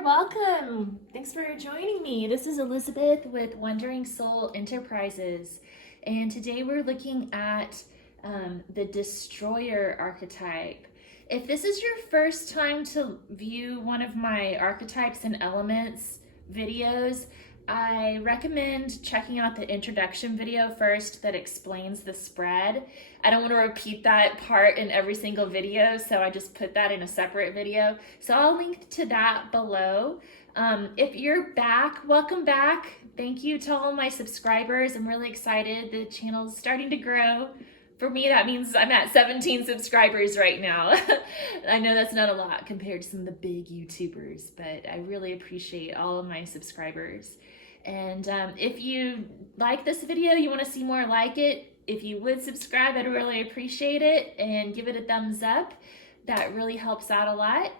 there, welcome. Thanks for joining me. This is Elizabeth with Wandering Soul Enterprises, and today we're looking at the Destroyer archetype. If this is your first time to view one of my Archetypes and Elements videos, I recommend checking out the introduction video first that explains the spread. I don't want to repeat that part in every single video, so I just put that in a separate video. So I'll link to that below. If you're back, welcome back. Thank you to all my subscribers. I'm really excited. The channel's starting to grow. For me, that means I'm at 17 subscribers right now. I know that's not a lot compared to some of the big YouTubers, but I really appreciate all of my subscribers. And if you like this video, you want to see more like it, if you would subscribe, I'd really appreciate it, and give it a thumbs up. That really helps out a lot.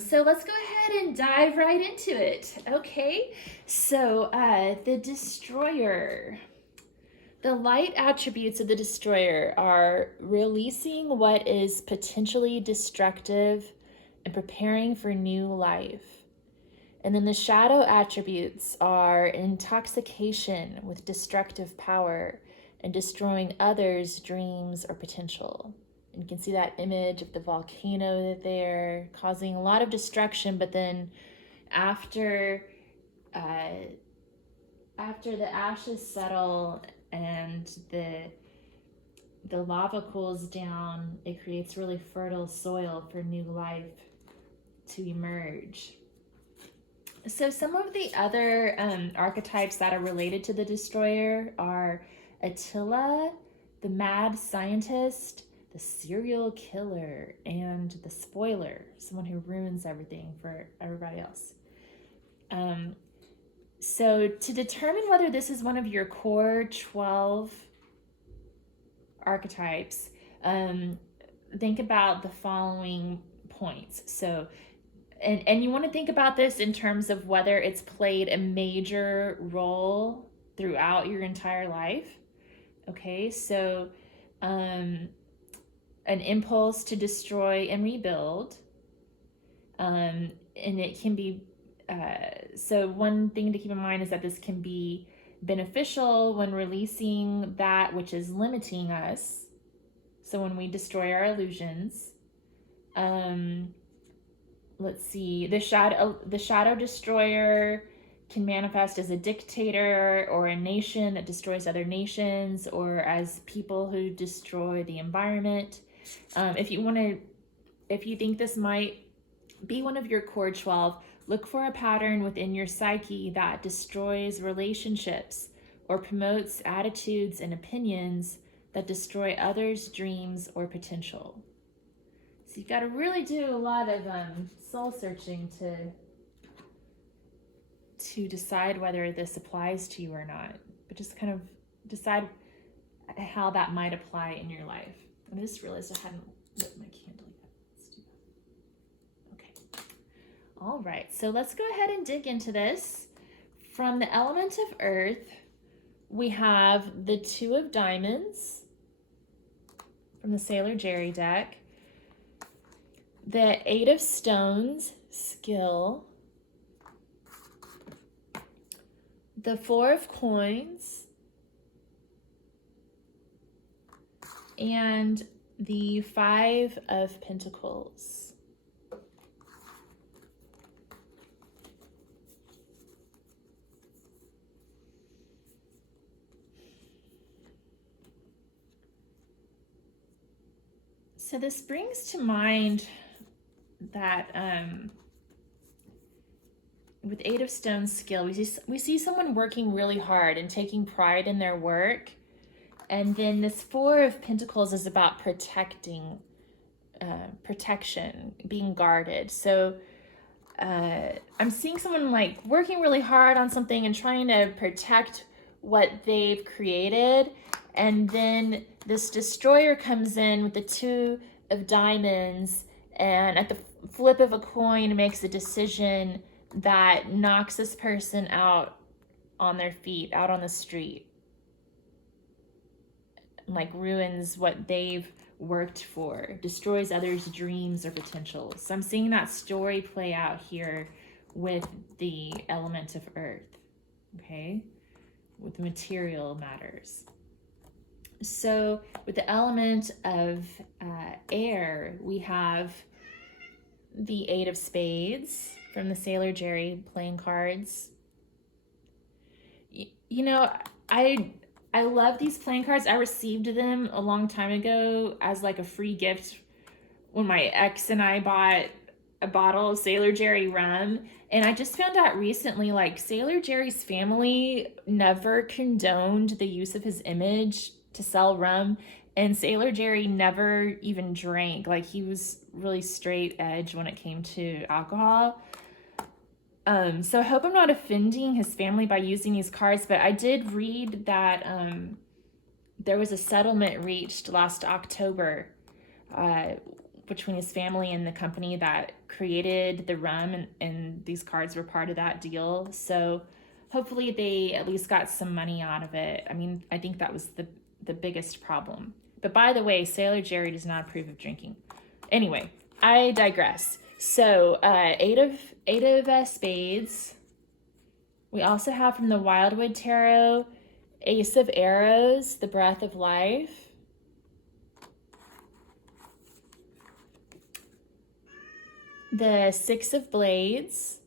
So let's go ahead and dive right into it. Okay, so the Destroyer. The light attributes of the Destroyer are releasing what is potentially destructive and preparing for new life. And then the shadow attributes are intoxication with destructive power and destroying others' dreams or potential. And you can see that image of the volcano there causing a lot of destruction, but then after the ashes settle and the lava cools down, it creates really fertile soil for new life to emerge. So some of the other archetypes that are related to the Destroyer are Attila, the mad scientist, the serial killer, and the spoiler, someone who ruins everything for everybody else. So to determine whether this is one of your core 12 archetypes, think about the following points. So, and you want to think about this in terms of whether it's played a major role throughout your entire life. Okay, so an impulse to destroy and rebuild, and it can be so one thing to keep in mind is that this can be beneficial when releasing that which is limiting us. So when we destroy our illusions, let's see, the shadow destroyer can manifest as a dictator or a nation that destroys other nations, or as people who destroy the environment. If you think this might be one of your core 12, look for a pattern within your psyche that destroys relationships or promotes attitudes and opinions that destroy others' dreams or potential. So you've got to really do a lot of soul searching to decide whether this applies to you or not, but just kind of decide how that might apply in your life. I just realized I hadn't lit my candle yet. Let's do that. Okay. All right, so let's go ahead and dig into this. From the element of earth, we have the 2 of diamonds from the Sailor Jerry deck, the 8 of stones, skill, the 4 of coins, and the 5 of pentacles. So this brings to mind that with 8 of stones skill, we see someone working really hard and taking pride in their work. And then this 4 of pentacles is about protection, being guarded. So I'm seeing someone like working really hard on something and trying to protect what they've created. And then this destroyer comes in with the 2 of diamonds, and at the flip of a coin makes a decision that knocks this person out on their feet, out on the street. Like ruins what they've worked for, destroys others' dreams or potentials. So I'm seeing that story play out here with the element of earth, okay, with material matters. So with the element of air, we have the 8 of spades from the Sailor Jerry playing cards. You know, I love these playing cards. I received them a long time ago as like a free gift when my ex and I bought a bottle of Sailor Jerry rum. And I just found out recently, like, Sailor Jerry's family never condoned the use of his image to sell rum. And Sailor Jerry never even drank. Like, he was really straight edge when it came to alcohol. So I hope I'm not offending his family by using these cards, but I did read that there was a settlement reached last October between his family and the company that created the rum, and these cards were part of that deal. So hopefully they at least got some money out of it. I mean, I think that was the biggest problem. But by the way, Sailor Jerry does not approve of drinking. Anyway, I digress. So 8 of spades. We also have from the Wildwood Tarot, Ace of Arrows, the breath of life. The 6 of Blades,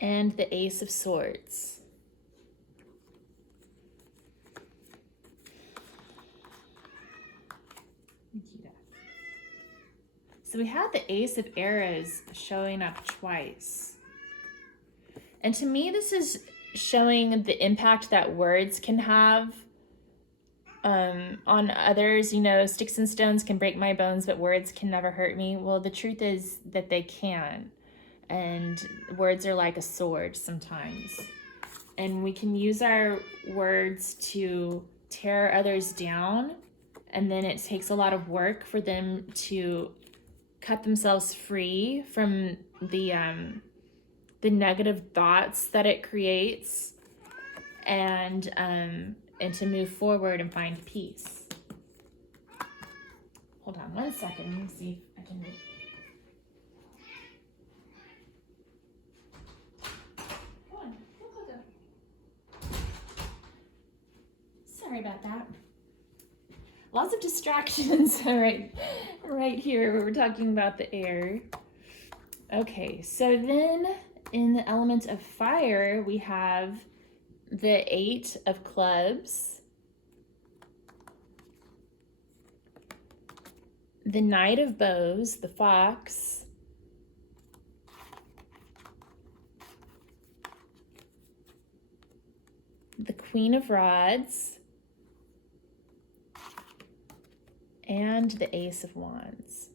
and the Ace of Swords. So we had the Ace of Arrows showing up twice. And to me, this is showing the impact that words can have on others. You know, sticks and stones can break my bones, but words can never hurt me. Well, the truth is that they can. And words are like a sword sometimes. And we can use our words to tear others down. And then it takes a lot of work for them to cut themselves free from the negative thoughts that it creates, and to move forward and find peace. Hold on 1 second. Let me see if I can move. Come on. Go. Sorry about that. Lots of distractions right here where we're talking about the air. Okay, so then in the element of fire, we have the 8 of clubs, the Knight of bows, the fox, the Queen of rods, and the Ace of wands.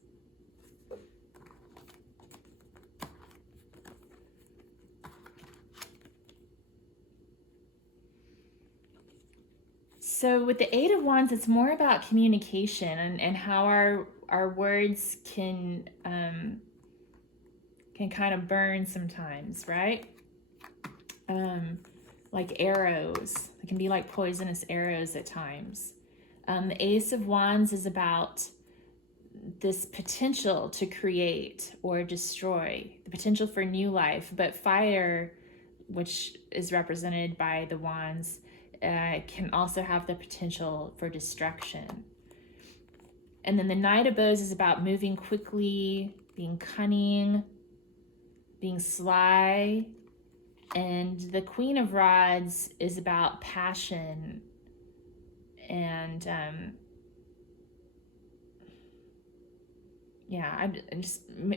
So with the 8 of wands, it's more about communication and how our words can kind of burn sometimes, right? Like arrows. They can be like poisonous arrows at times. The Ace of Wands is about this potential to create or destroy, the potential for new life. But fire, which is represented by the wands, can also have the potential for destruction. And then the Knight of bows is about moving quickly, being cunning, being sly. And the Queen of rods is about passion and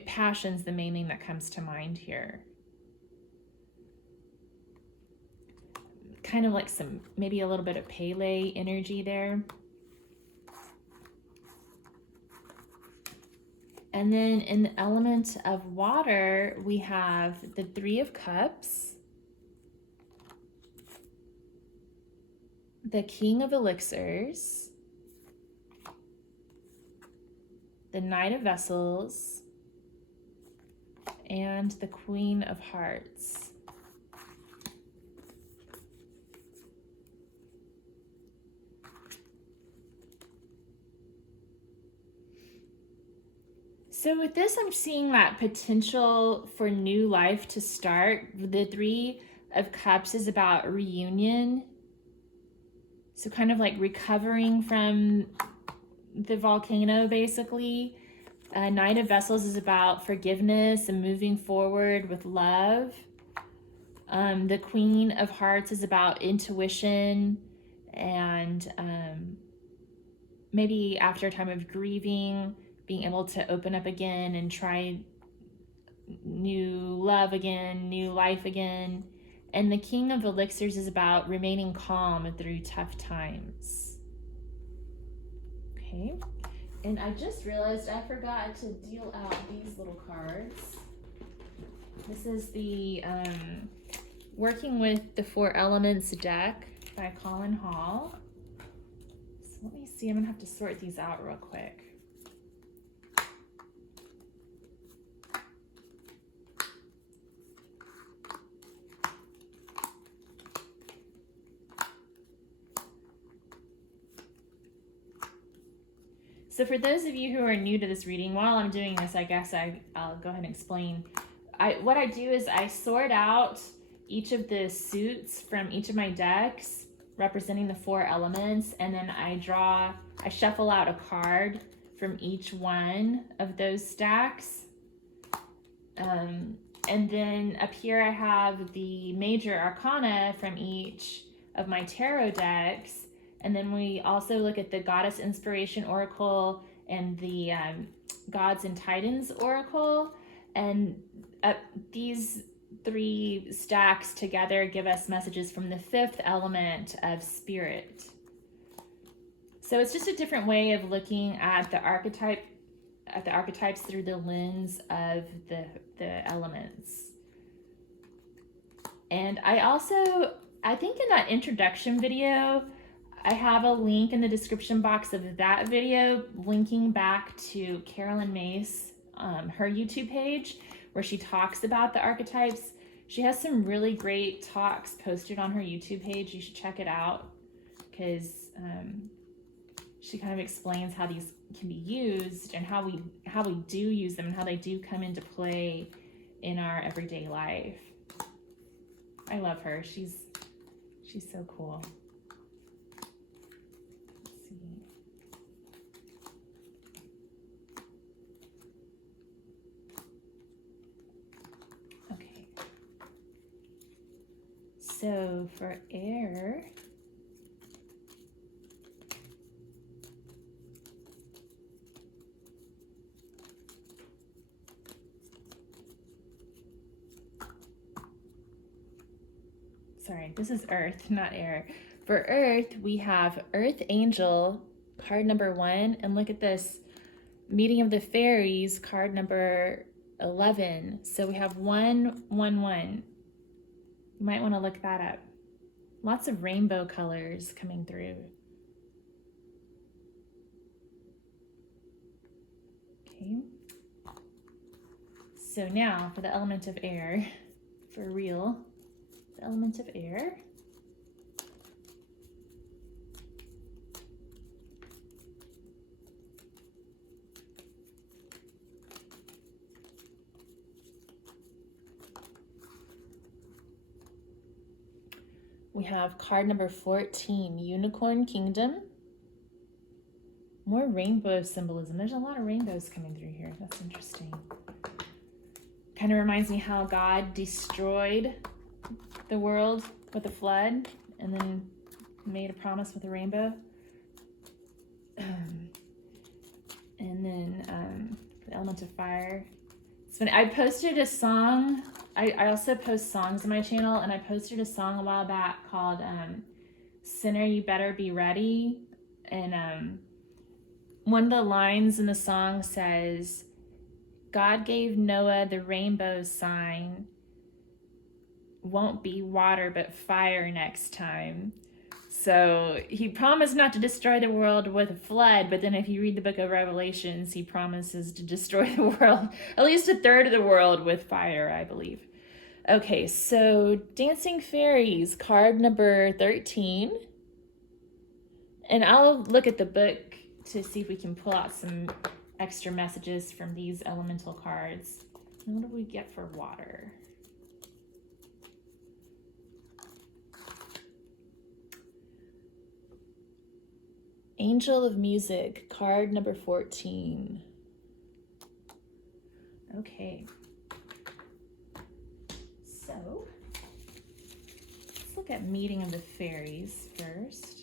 passion's the main thing that comes to mind here. Kind of like maybe a little bit of Pele energy there. And then in the element of water, we have the 3 of cups, the King of elixirs, the Knight of vessels, and the Queen of hearts. So with this, I'm seeing that potential for new life to start. The Three of Cups is about reunion. So kind of like recovering from the volcano, basically. Knight of Vessels is about forgiveness and moving forward with love. The Queen of Hearts is about intuition and maybe after a time of grieving, being able to open up again and try new love again, new life again. And the King of Elixirs is about remaining calm through tough times. Okay. And I just realized I forgot to deal out these little cards. This is the Working with the Four Elements deck by Colin Hall. So let me see, I'm gonna have to sort these out real quick. So for those of you who are new to this reading, while I'm doing this, I guess I'll go ahead and explain. What I do is I sort out each of the suits from each of my decks representing the four elements, and then I shuffle out a card from each one of those stacks. And then up here I have the major arcana from each of my tarot decks. And then we also look at the Goddess Inspiration Oracle and the Gods and Titans Oracle. And these three stacks together give us messages from the fifth element of spirit. So it's just a different way of looking at the archetypes through the lens of the elements. And I think in that introduction video, I have a link in the description box of that video linking back to Carolyn Myss, her YouTube page, where she talks about the archetypes. She has some really great talks posted on her YouTube page. You should check it out because she kind of explains how these can be used and how we do use them and how they do come into play in our everyday life. I love her. She's so cool. So for air, sorry, this is earth, not air. For earth, we have Earth Angel, card number 1, and look at this, Meeting of the Fairies, card number 11. So we have 111. You might want to look that up. Lots of rainbow colors coming through. Okay. So now for the element of air, for real, the element of air. We have card number 14, Unicorn Kingdom. More rainbow symbolism. There's a lot of rainbows coming through here. That's interesting. Kind of reminds me how God destroyed the world with a flood and then made a promise with a rainbow. And then the element of fire. It's when I posted a song. I also post songs on my channel, and I posted a song a while back called Sinner, You Better Be Ready. And one of the lines in the song says, God gave Noah the rainbow sign. Won't be water, but fire next time. So he promised not to destroy the world with a flood, but then if you read the book of Revelations, he promises to destroy the world, at least a third of the world, with fire, I believe. Okay, so Dancing Fairies, card number 13. And I'll look at the book to see if we can pull out some extra messages from these elemental cards. And what do we get for water? Angel of Music, card number 14. Okay. So, let's look at Meeting of the Fairies first.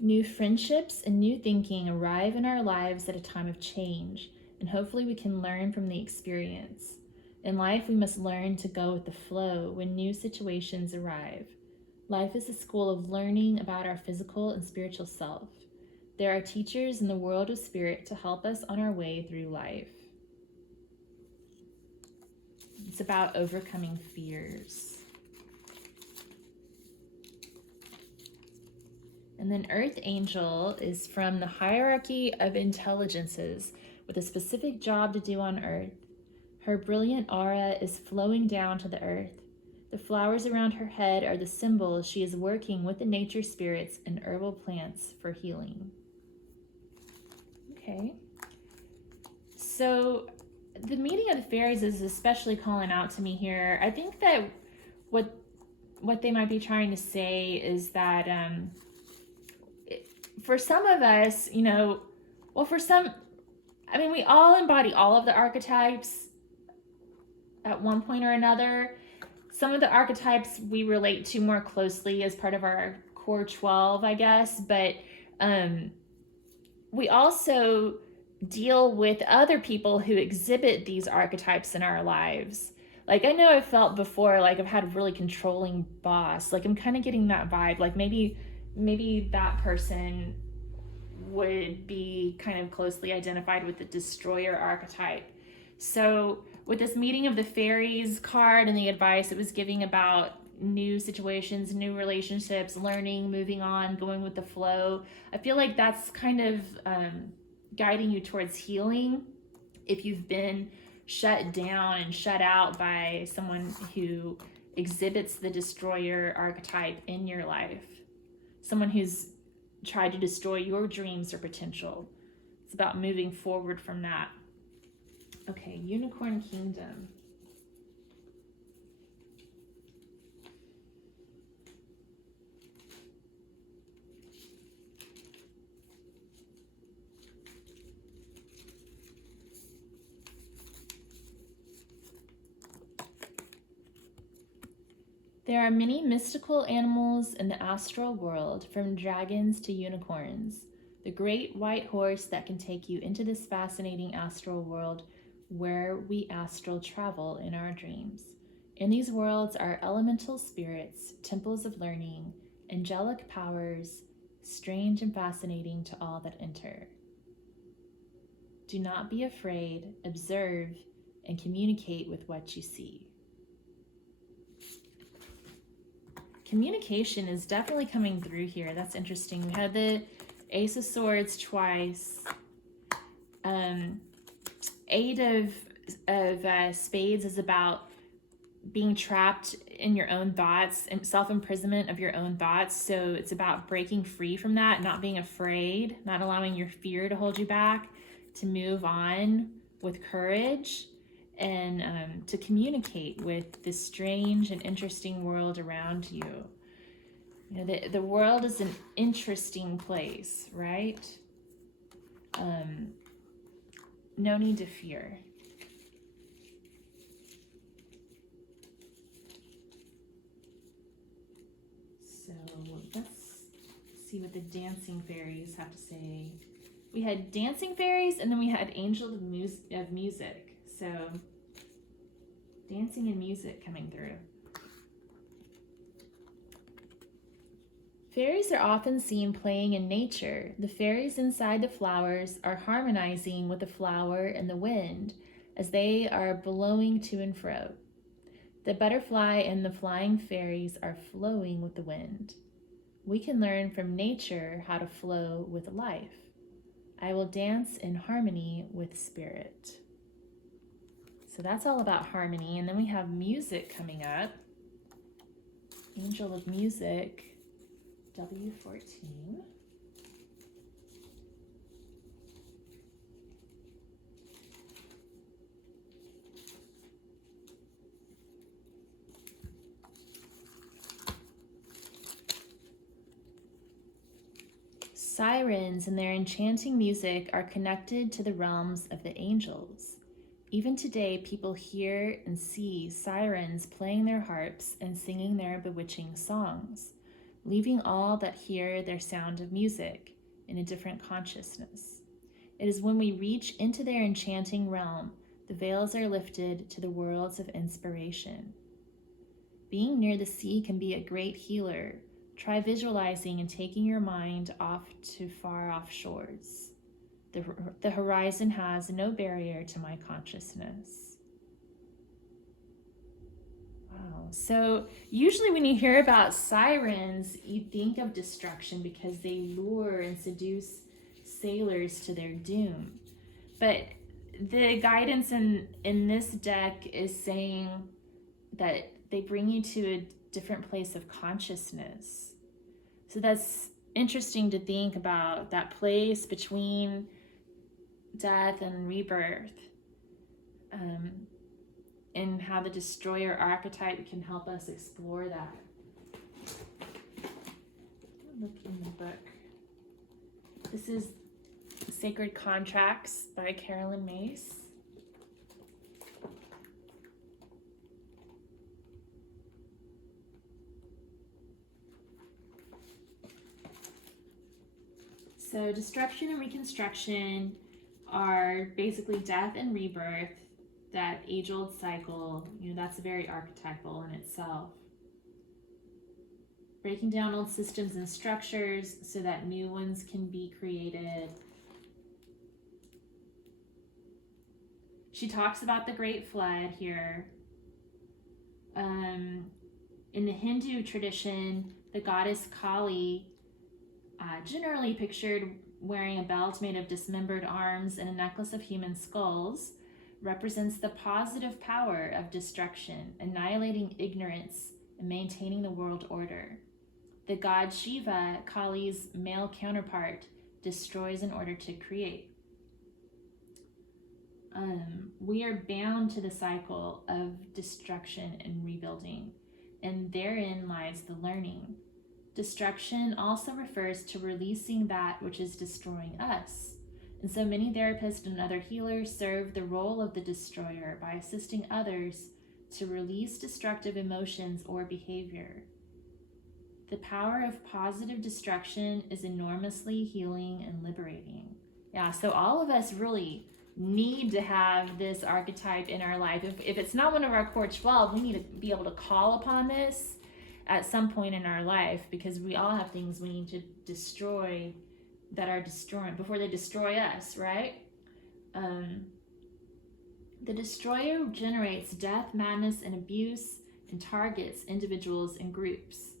New friendships and new thinking arrive in our lives at a time of change, and hopefully we can learn from the experience. In life, we must learn to go with the flow when new situations arrive. Life is a school of learning about our physical and spiritual self. There are teachers in the world of spirit to help us on our way through life. It's about overcoming fears. And then Earth Angel is from the hierarchy of intelligences with a specific job to do on Earth. Her brilliant aura is flowing down to the Earth. The flowers around her head are the symbols she is working with the nature spirits and herbal plants for healing. Okay. So the Meeting of the Fairies is especially calling out to me here. I think that what they might be trying to say is that for some of us, we all embody all of the archetypes at one point or another. Some of the archetypes we relate to more closely as part of our core 12, I guess, but we also deal with other people who exhibit these archetypes in our lives. Like, I know I've felt before, like I've had a really controlling boss. Like, I'm kind of getting that vibe. Like maybe that person would be kind of closely identified with the destroyer archetype. So with this Meeting of the Fairies card and the advice it was giving about new situations, new relationships, learning, moving on, going with the flow, I feel like that's kind of guiding you towards healing if you've been shut down and shut out by someone who exhibits the destroyer archetype in your life. Someone who's tried to destroy your dreams or potential. It's about moving forward from that. Okay, Unicorn Kingdom. There are many mystical animals in the astral world, from dragons to unicorns, the great white horse that can take you into this fascinating astral world where we astral travel in our dreams. In these worlds are elemental spirits, temples of learning, angelic powers, strange and fascinating to all that enter. Do not be afraid, observe, and communicate with what you see. Communication is definitely coming through here. That's interesting. We had the Ace of Swords twice. Eight of Spades is about being trapped in your own thoughts and self-imprisonment of your own thoughts. So it's about breaking free from that, not being afraid, not allowing your fear to hold you back, to move on with courage, and to communicate with this strange and interesting world around you. You know, the world is an interesting place, right? No need to fear. So let's see what the Dancing Fairies have to say. We had Dancing Fairies, and then we had Angel of Music. So, dancing and music coming through. Fairies are often seen playing in nature. The fairies inside the flowers are harmonizing with the flower and the wind as they are blowing to and fro. The butterfly and the flying fairies are flowing with the wind. We can learn from nature how to flow with life. I will dance in harmony with spirit. So that's all about harmony. And then we have music coming up. Angel of Music, W14. Sirens and their enchanting music are connected to the realms of the angels. Even today, people hear and see sirens playing their harps and singing their bewitching songs, leaving all that hear their sound of music in a different consciousness. It is when we reach into their enchanting realm, the veils are lifted to the worlds of inspiration. Being near the sea can be a great healer. Try visualizing and taking your mind off to far off shores. The horizon has no barrier to my consciousness. Wow. So usually when you hear about sirens, you think of destruction because they lure and seduce sailors to their doom. But the guidance in this deck is saying that they bring you to a different place of consciousness. So that's interesting to think about, that place between death and rebirth, and how the destroyer archetype can help us explore that. Look in the book. This is Sacred Contracts by Carolyn Myss. So destruction and reconstruction are basically death and rebirth, that age-old cycle. That's very archetypal in itself. Breaking down old systems and structures so that new ones can be created. She talks about the Great Flood here. In the Hindu tradition, the goddess Kali, generally pictured wearing a belt made of dismembered arms and a necklace of human skulls, represents the positive power of destruction, annihilating ignorance and maintaining the world order. The god Shiva, Kali's male counterpart, destroys in order to create. We are bound to the cycle of destruction and rebuilding, and therein lies the learning. Destruction also refers to releasing that which is destroying us. And so many therapists and other healers serve the role of the destroyer by assisting others to release destructive emotions or behavior. The power of positive destruction is enormously healing and liberating. Yeah, so all of us really need to have this archetype in our life. If it's not one of our core 12, we need to be able to call upon this at some point in our life, because we all have things we need to destroy that are destroying before they destroy us, right? The destroyer generates death, madness, and abuse, and targets individuals and groups.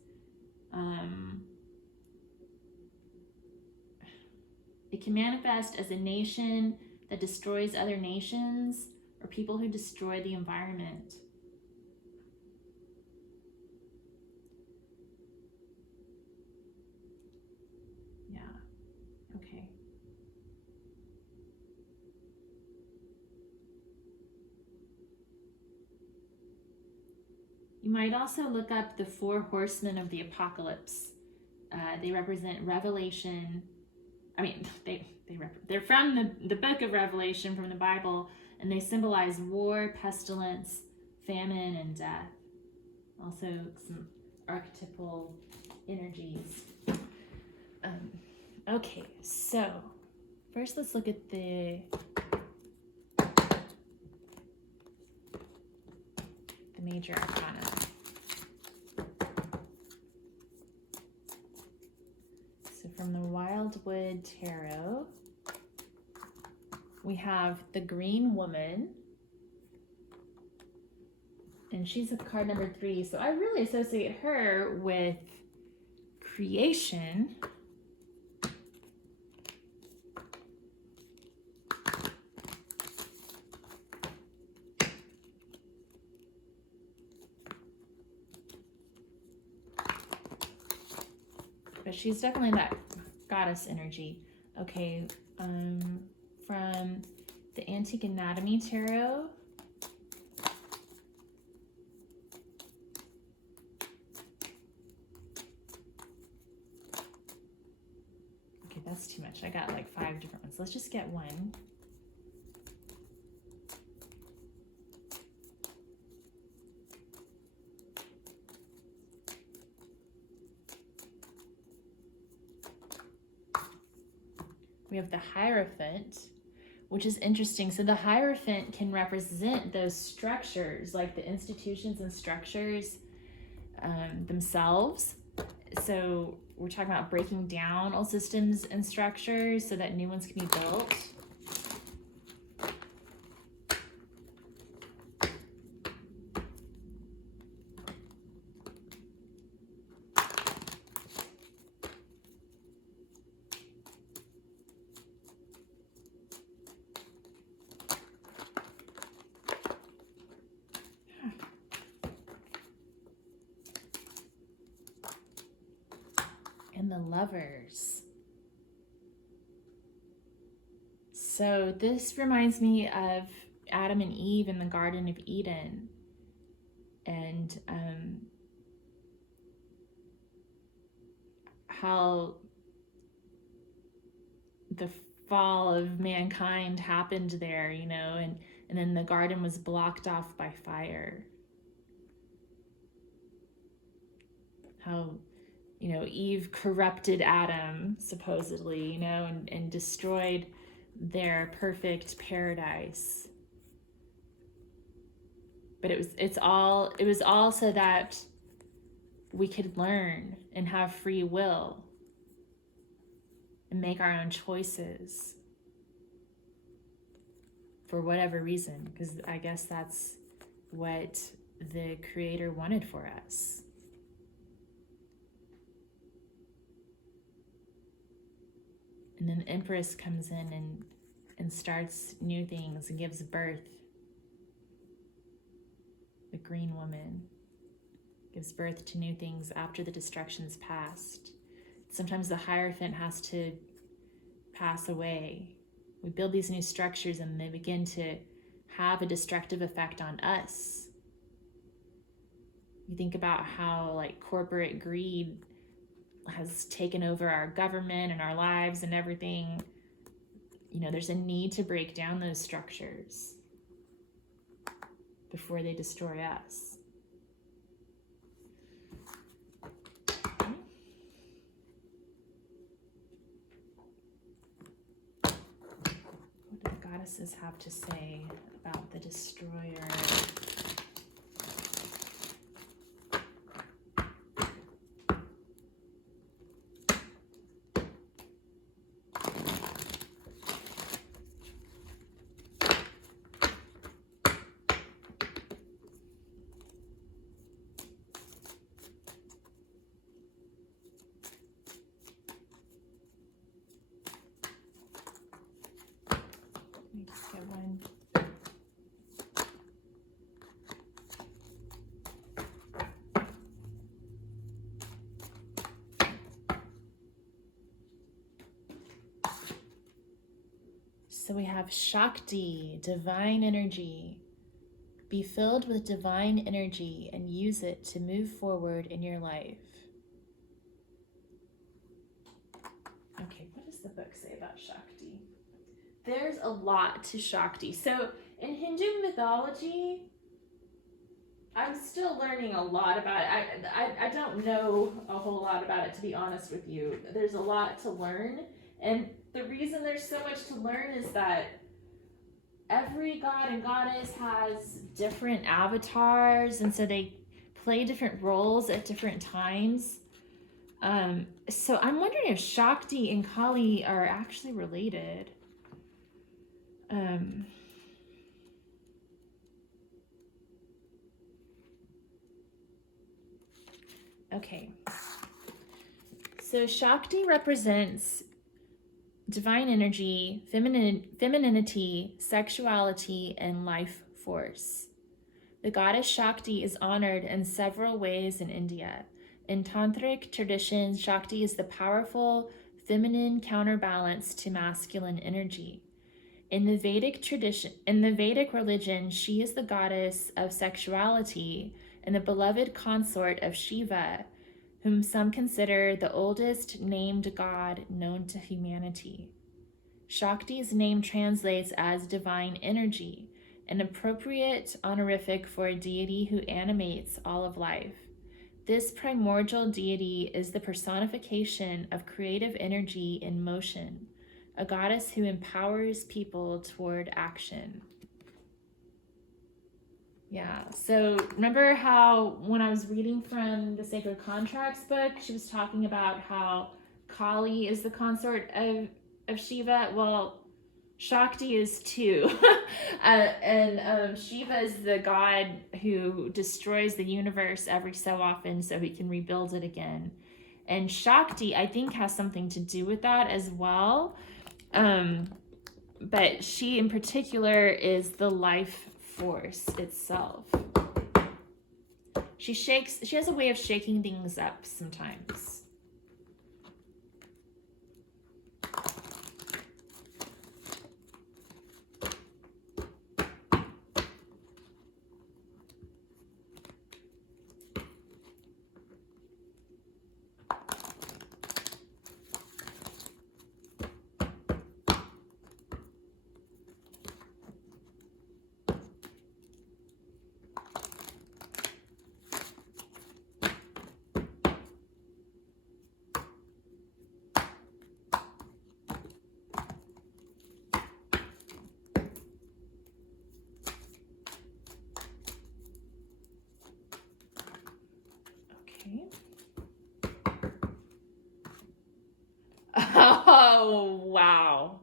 It can manifest as a nation that destroys other nations, or people who destroy the environment. Okay. You might also look up the 4 horsemen of the apocalypse. They represent Revelation. They're from the book of Revelation from the Bible, and they symbolize war, pestilence, famine, and death. Also some archetypal energies. Okay, so first let's look at the major arcana. So from the Wildwood Tarot, we have the Green Woman, and she's a card number 3. So I really associate her with creation. but she's definitely that goddess energy. Okay, from the Antique Anatomy Tarot. Okay, that's too much. I got like 5 different ones. Let's just get one. We have the Hierophant, which is interesting. So the Hierophant can represent those structures, like the institutions and structures themselves. So we're talking about breaking down old systems and structures so that new ones can be built. And the Lovers. So this reminds me of Adam and Eve in the Garden of Eden, and how the fall of mankind happened there, you know, and then the garden was blocked off by fire. How, you know, Eve corrupted Adam, supposedly, you know, and destroyed their perfect paradise. But it was all so that we could learn and have free will and make our own choices for whatever reason, because I guess that's what the Creator wanted for us. And then the Empress comes in and starts new things and gives birth. The Green Woman gives birth to new things after the destruction's past. Sometimes the Hierophant has to pass away. We build these new structures and they begin to have a destructive effect on us. You think about how like corporate greed has taken over our government and our lives and everything. You know, there's a need to break down those structures before they destroy us. Okay. What do the goddesses have to say about the destroyer? Just get one. So we have Shakti, divine energy. Be filled with divine energy and use it to move forward in your life. Okay, what does the book say about Shakti? There's a lot to Shakti. So in Hindu mythology, I'm still learning a lot about it. I don't know a whole lot about it, to be honest with you. There's a lot to learn. And the reason there's so much to learn is that every god and goddess has different avatars, and so they play different roles at different times. So I'm wondering if Shakti and Kali are actually related. Okay. So Shakti represents divine energy, femininity, sexuality, and life force. The goddess Shakti is honored in several ways in India. In tantric traditions, Shakti is the powerful feminine counterbalance to masculine energy. In the Vedic religion, she is the goddess of sexuality and the beloved consort of Shiva, whom some consider the oldest named god known to humanity. Shakti's name translates as divine energy, an appropriate honorific for a deity who animates all of life. This primordial deity is the personification of creative energy in motion, a goddess who empowers people toward action. Yeah, so remember how when I was reading from the Sacred Contracts book, she was talking about how Kali is the consort of Shiva? Well, Shakti is too. Shiva is the god who destroys the universe every so often so he can rebuild it again. And Shakti, I think, has something to do with that as well. But she in particular is the life force itself. She has a way of shaking things up sometimes. Oh, wow.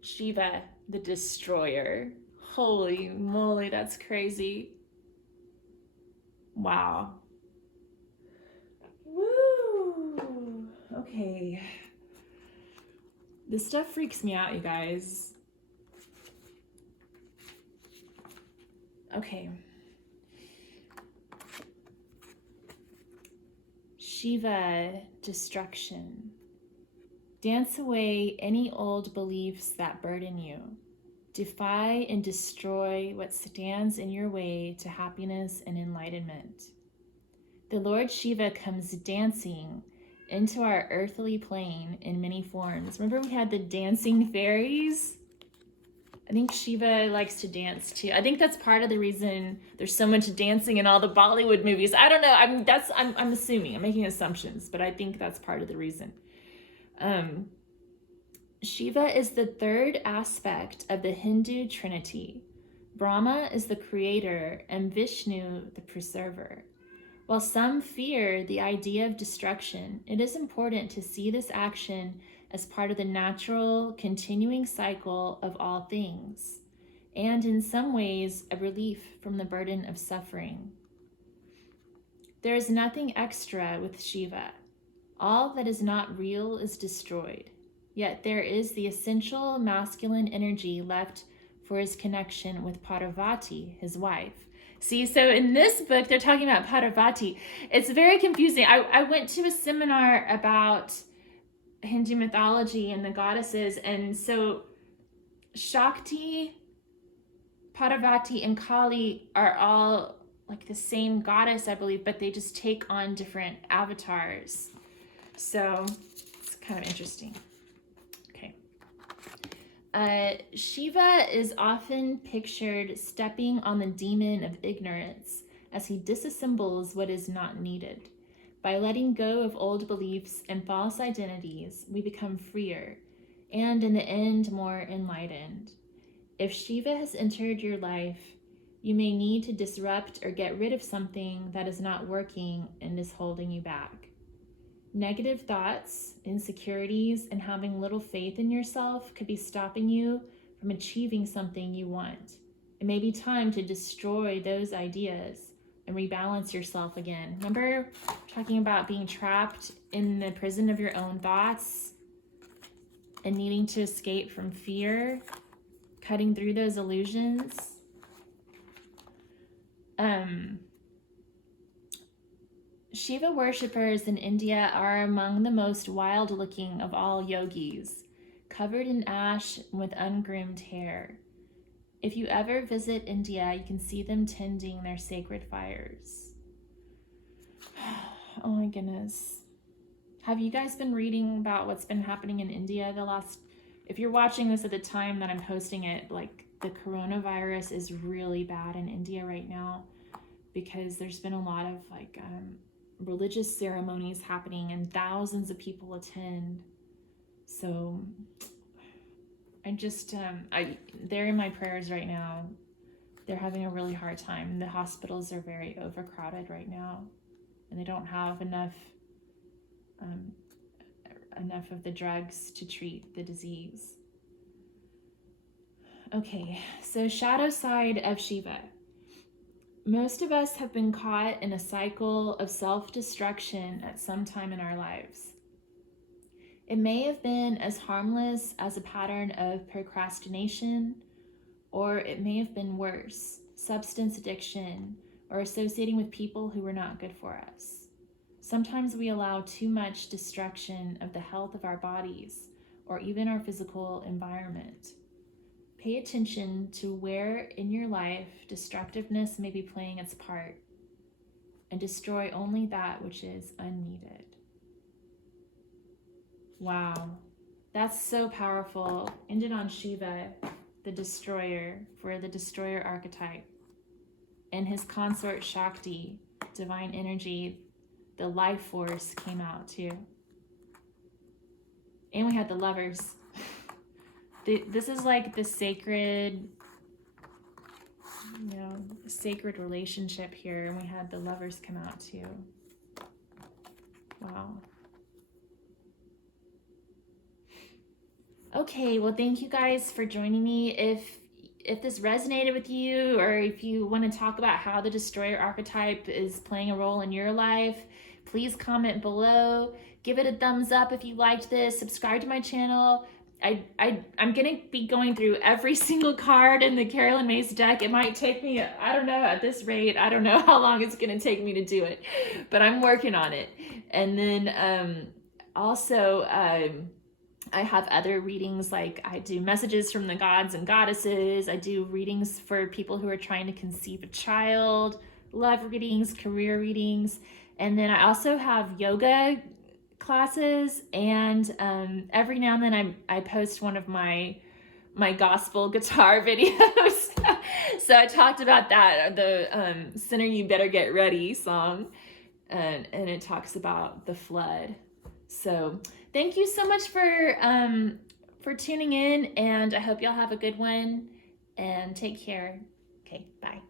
Shiva, the destroyer. Holy moly, that's crazy. Wow. Woo. Okay. This stuff freaks me out, you guys. Okay. Shiva, destruction. Dance away any old beliefs that burden you. Defy and destroy what stands in your way to happiness and enlightenment. The Lord Shiva comes dancing into our earthly plane in many forms. Remember we had the dancing fairies? I think Shiva likes to dance too. I think that's part of the reason there's so much dancing in all the Bollywood movies. I don't know. I'm assuming. I'm making assumptions, but I think that's part of the reason. Shiva is the third aspect of the Hindu Trinity. Brahma is the creator and Vishnu the preserver. While some fear the idea of destruction, it is important to see this action as part of the natural, continuing cycle of all things, and in some ways, a relief from the burden of suffering. There is nothing extra with Shiva. All that is not real is destroyed, yet there is the essential masculine energy left for his connection with Parvati, his wife. See, so in this book, they're talking about Parvati. It's very confusing. I went to a seminar about Hindu mythology and the goddesses, and so Shakti, Parvati, and Kali are all like the same goddess, I believe, but they just take on different avatars. So it's kind of interesting. Shiva is often pictured stepping on the demon of ignorance as he disassembles what is not needed. By letting go of old beliefs and false identities, we become freer and, in the end, more enlightened. If Shiva has entered your life, you may need to disrupt or get rid of something that is not working and is holding you back. Negative thoughts, insecurities, and having little faith in yourself could be stopping you from achieving something you want. It may be time to destroy those ideas and rebalance yourself again. Remember talking about being trapped in the prison of your own thoughts and needing to escape from fear, cutting through those illusions? Shiva worshippers in India are among the most wild-looking of all yogis, covered in ash with ungroomed hair. If you ever visit India, you can see them tending their sacred fires. Oh my goodness. Have you guys been reading about what's been happening in India if you're watching this at the time that I'm posting it, like the coronavirus is really bad in India right now because there's been a lot of religious ceremonies happening and thousands of people attend. So they're in my prayers right now. They're having a really hard time. The hospitals are very overcrowded right now, and they don't have enough of the drugs to treat the disease. Okay, so shadow side of Shiva. Most of us have been caught in a cycle of self-destruction at some time in our lives. It may have been as harmless as a pattern of procrastination, or it may have been worse, substance addiction, or associating with people who were not good for us. Sometimes we allow too much destruction of the health of our bodies, or even our physical environment. Pay attention to where in your life destructiveness may be playing its part, and destroy only that which is unneeded. Wow, that's so powerful. Ended on Shiva, the destroyer, for the destroyer archetype, and his consort Shakti, divine energy, the life force came out too. And we had the lovers. This is like the sacred, sacred relationship here, and we had the lovers come out too. Wow. Okay, well, thank you guys for joining me. If this resonated with you, or if you want to talk about how the destroyer archetype is playing a role in your life, please comment below. Give it a thumbs up if you liked this. Subscribe to my channel. I'm gonna be going through every single card in the Carolyn Myss deck. It might take me, I don't know, at this rate, I don't know how long it's gonna take me to do it, but I'm working on it. And then also I have other readings, like I do messages from the gods and goddesses. I do readings for people who are trying to conceive a child, love readings, career readings. And then I also have yoga classes, and every now and then I post one of my gospel guitar videos. So I talked about that, the Sinner You Better Get Ready song, and it talks about the flood. So thank you so much for tuning in, and I hope y'all have a good one, and take care. Okay, bye.